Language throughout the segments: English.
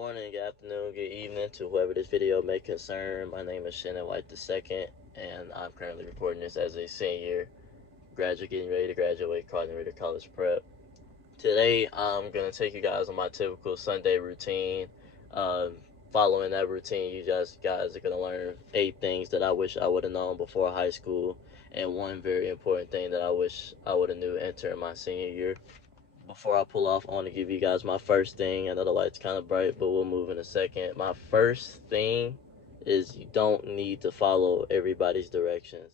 morning, good afternoon, good evening to whoever this video may concern. My name is Shannon White II, and I'm currently recording this as a senior graduate getting ready to graduate Cardinal Reader College Prep. Today, I'm going to take you guys on my typical Sunday routine. Following that routine, you guys are going to learn 8 things that I wish I would have known before high school, and one very important thing that I wish I would have knew entering my senior year. Before I pull off, I want to give you guys my first thing. I know the light's kind of bright, but we'll move in a second. My first thing is you don't need to follow everybody's directions.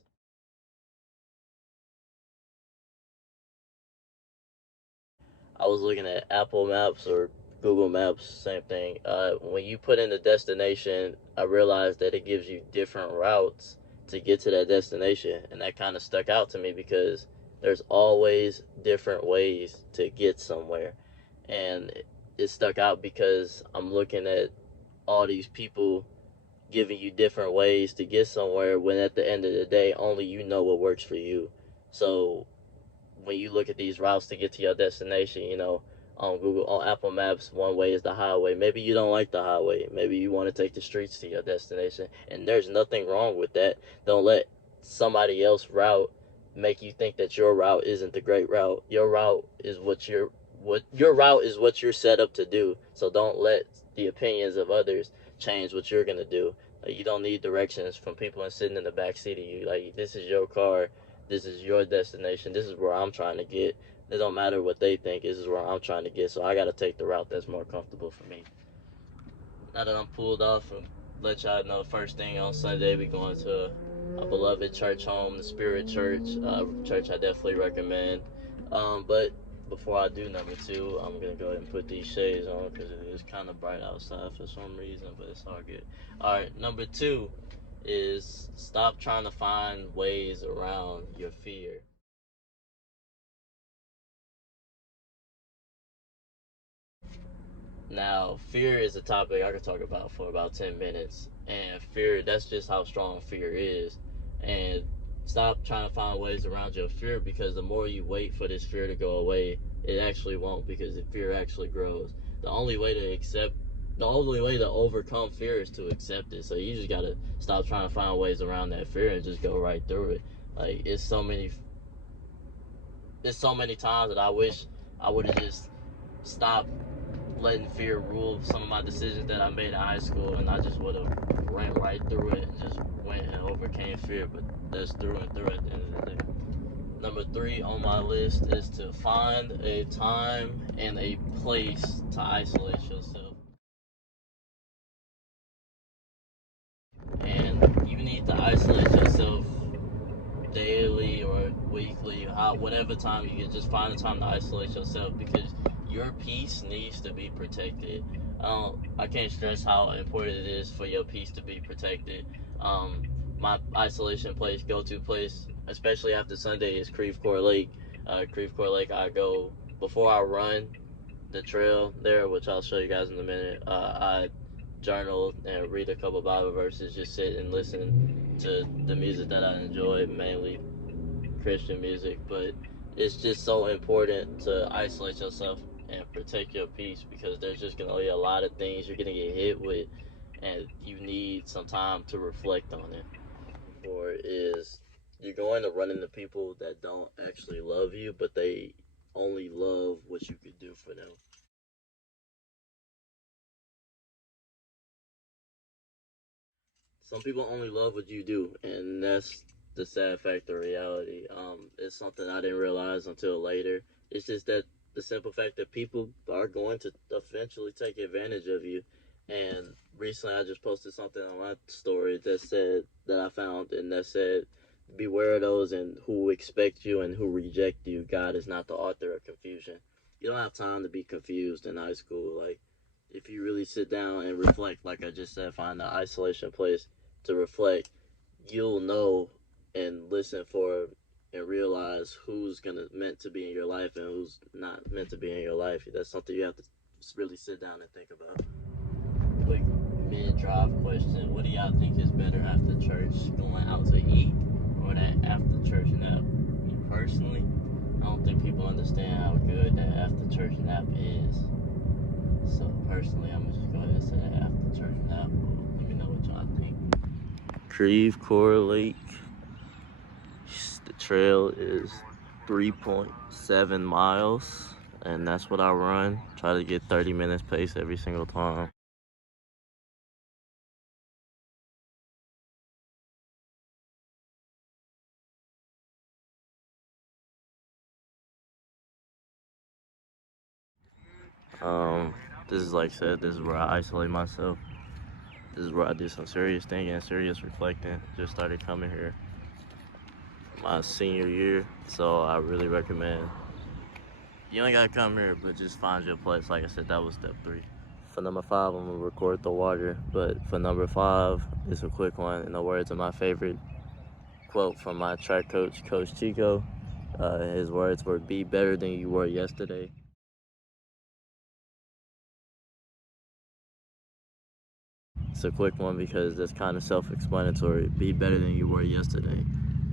I was looking at Apple Maps or Google Maps, same thing. When you put in the destination, I realized that it gives you different routes to get to that destination, and that kind of stuck out to me because there's always different ways to get somewhere, and it stuck out because I'm looking at all these people giving you different ways to get somewhere when at the end of the day only you know what works for you. So when you look at these routes to get to your destination, on Apple Maps, one way is the highway. Maybe you don't like the highway. Maybe you want to take the streets to your destination, and there's nothing wrong with that. Don't let somebody else's route make you think that your route isn't the great route. Your route is what you're set up to do. So don't let the opinions of others change what you're gonna do. You don't need directions from people sitting in the back seat of you. Like, this is your car. This is your destination. This is where I'm trying to get. It don't matter what they think. This is where I'm trying to get. So I got to take the route that's more comfortable for me. Now that I'm pulled off, and let y'all know, first thing on Sunday, we going to a beloved church home, the Spirit Church. Church I definitely recommend. But before I do number 2, I'm going to go ahead and put these shades on because it is kind of bright outside for some reason, but it's all good. All right, number 2 is stop trying to find ways around your fear. Now, fear is a topic I could talk about for about 10 minutes. And fear, that's just how strong fear is. And stop trying to find ways around your fear, because the more you wait for this fear to go away, it actually won't, because the fear actually grows. The only way to overcome fear is to accept it. So you just got to stop trying to find ways around that fear and just go right through it. Like, it's so many times that I wish I would have just stopped letting fear rule some of my decisions that I made in high school, and I just would have ran right through it and just went and overcame fear. But that's through and through at the end of the day. Number 3 on my list is to find a time and a place to isolate yourself. And you need to isolate yourself daily or weekly, whatever time you get. Just find a time to isolate yourself, because your peace needs to be protected. I can't stress how important it is for your peace to be protected. My isolation place, go-to place, especially after Sunday, is Creve Coeur Lake. Creve Coeur Lake, I go before I run the trail there, which I'll show you guys in a minute. I journal and read a couple Bible verses, just sit and listen to the music that I enjoy, mainly Christian music. But it's just so important to isolate yourself and protect your peace, because there's just going to be a lot of things you're going to get hit with, and you need some time to reflect on it. Or is you're going to run into people that don't actually love you, but they only love what you could do for them. Some people only love what you do, and that's the sad fact of reality. It's something I didn't realize until later. It's just that the simple fact that people are going to eventually take advantage of you. And recently I just posted something on my story that I found, and that said, beware of those and who expect you and who reject you. God is not the author of confusion. You don't have time to be confused in high school. Like, if you really sit down and reflect, like I just said, find the isolation place to reflect, you'll know and listen for and realize who's meant to be in your life and who's not meant to be in your life. That's something you have to really sit down and think about. Quick mid-drive question: what do y'all think is better after church, going out to eat or that after church nap? Me personally, I don't think people understand how good that after church nap is. So personally, I'm just going to say after church nap. Let me know what y'all think. Creve Coeur Lake. The trail is 3.7 miles, and that's what I run. Try to get 30 minutes pace every single time. This is like I said, this is where I isolate myself. This is where I did some serious thinking, serious reflecting. Just started coming here my senior year, so I really recommend. You ain't gotta come here, but just find your place. Like I said, that was step 3. For number 5, I'm gonna record the water, but for number 5, it's a quick one. In the words of my favorite quote from my track coach, Coach Chico, his words were, "Be better than you were yesterday." It's a quick one because it's kind of self-explanatory. Be better than you were yesterday.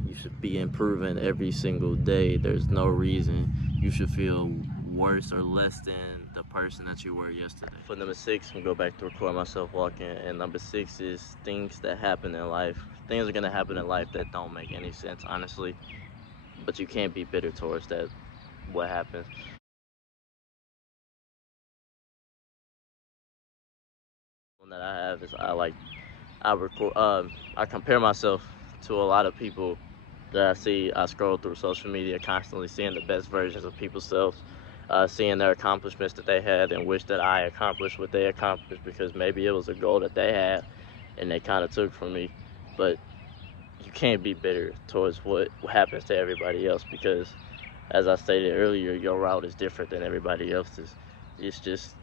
You should be improving every single day. There's no reason you should feel worse or less than the person that you were yesterday. For number 6, I'm gonna go back to record myself walking. And number 6 is things that happen in life. Things are gonna happen in life that don't make any sense, honestly. But you can't be bitter towards that. What happens? One that I have is I compare myself to a lot of people that I see. I scroll through social media constantly, seeing the best versions of people's selves, seeing their accomplishments that they had, and wish that I accomplished what they accomplished, because maybe it was a goal that they had and they kind of took from me. But you can't be bitter towards what happens to everybody else, because, as I stated earlier, your route is different than everybody else's. It's just,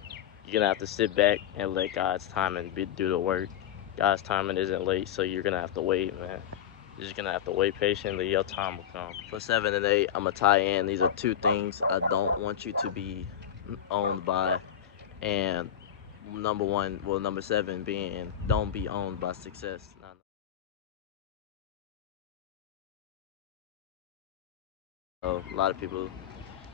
you're gonna have to sit back and let God's timing do the work. God's timing isn't late, so you're gonna have to wait, man. You're just gonna have to wait patiently. Your time will come. For 7 and 8, I'm gonna tie in. These are 2 things I don't want you to be owned by, and number 7 being, don't be owned by success. So a lot of people,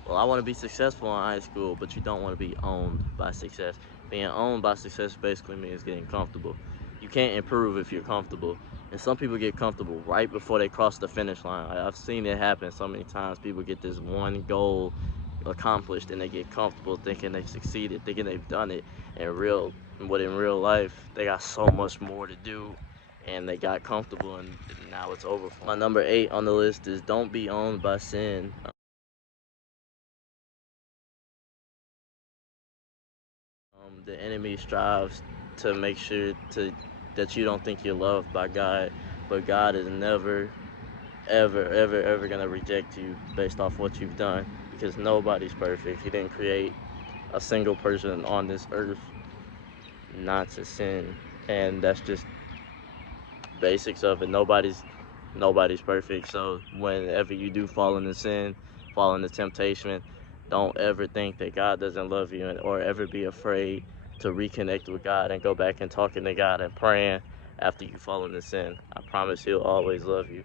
well, I want to be successful in high school, but you don't want to be owned by success. Being owned by success basically means getting comfortable. You can't improve if you're comfortable. And some people get comfortable right before they cross the finish line. I've seen it happen so many times. People get this one goal accomplished and they get comfortable thinking they succeeded, thinking they've done it. But in real life, they got so much more to do, and they got comfortable, and now it's over. My number 8 on the list is, don't be owned by sin. The enemy strives to make sure that you don't think you're loved by God, but God is never, ever gonna reject you based off what you've done, because nobody's perfect. He didn't create a single person on this earth not to sin, and that's just basics of it. Nobody's perfect. So whenever you do fall into sin, fall into temptation, don't ever think that God doesn't love you, or ever be afraid to reconnect with God and go back and talking to God and praying after you fall into sin. I promise He'll always love you.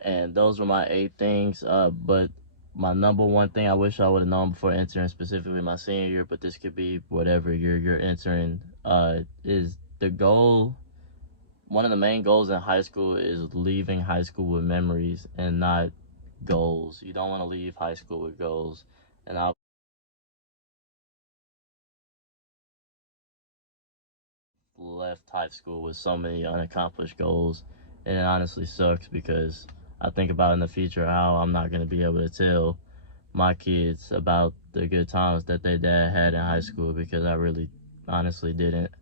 And those were my 8 things. But my number 1 thing I wish I would have known before entering, specifically my senior year, but this could be whatever year you're entering, is the goal. One of the main goals in high school is leaving high school with memories and not goals. You don't want to leave high school with goals. And I left high school with so many unaccomplished goals, and it honestly sucks, because I think about in the future how I'm not going to be able to tell my kids about the good times that their dad had in high school, because I really honestly didn't.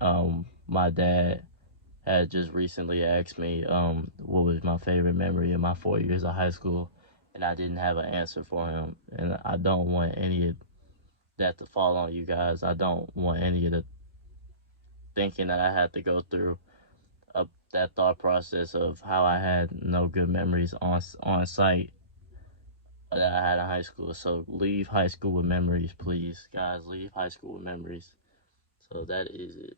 My dad had just recently asked me what was my favorite memory of my 4 years of high school, and I didn't have an answer for him. And I don't want any of that to fall on you guys. I don't want any of the thinking that I had to go through, that thought process of how I had no good memories on site that I had in high school. So leave high school with memories, please, guys. Leave high school with memories. So that is it.